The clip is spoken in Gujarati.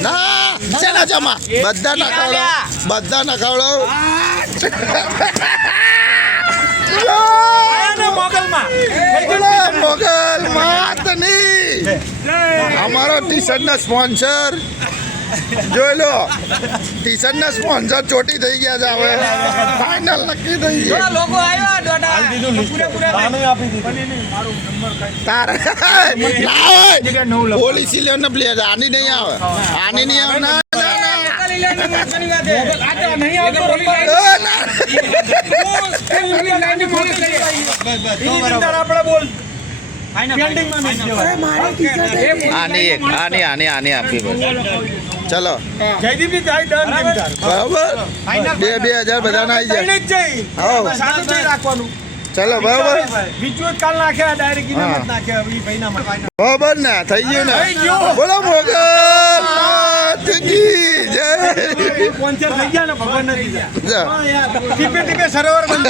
ના શેના જમા બધા ના ખવડાવ મોગલ માતની અમારો ટી શર્ટ ના સ્પોન્સર જોઈ લો ટી શર્ટ ના સ્પોન્સર ચોટી થઈ ગયા છે હવે ફાઇનલ નક્કી થઈ ગયું લોકો આવ્યા પોલીસ ઇલેવન ને પ્લેયર આની નહીં આવે ના આની આપી ચલો બરાબર 2,000 બધાને આવી જાય ચલો બરાબર બરાબર ને થઈ ગયું ને બોલો મોગલ પહોંચ્યા થઈ ગયા ને ભગવાન નથી સરોવર બંધ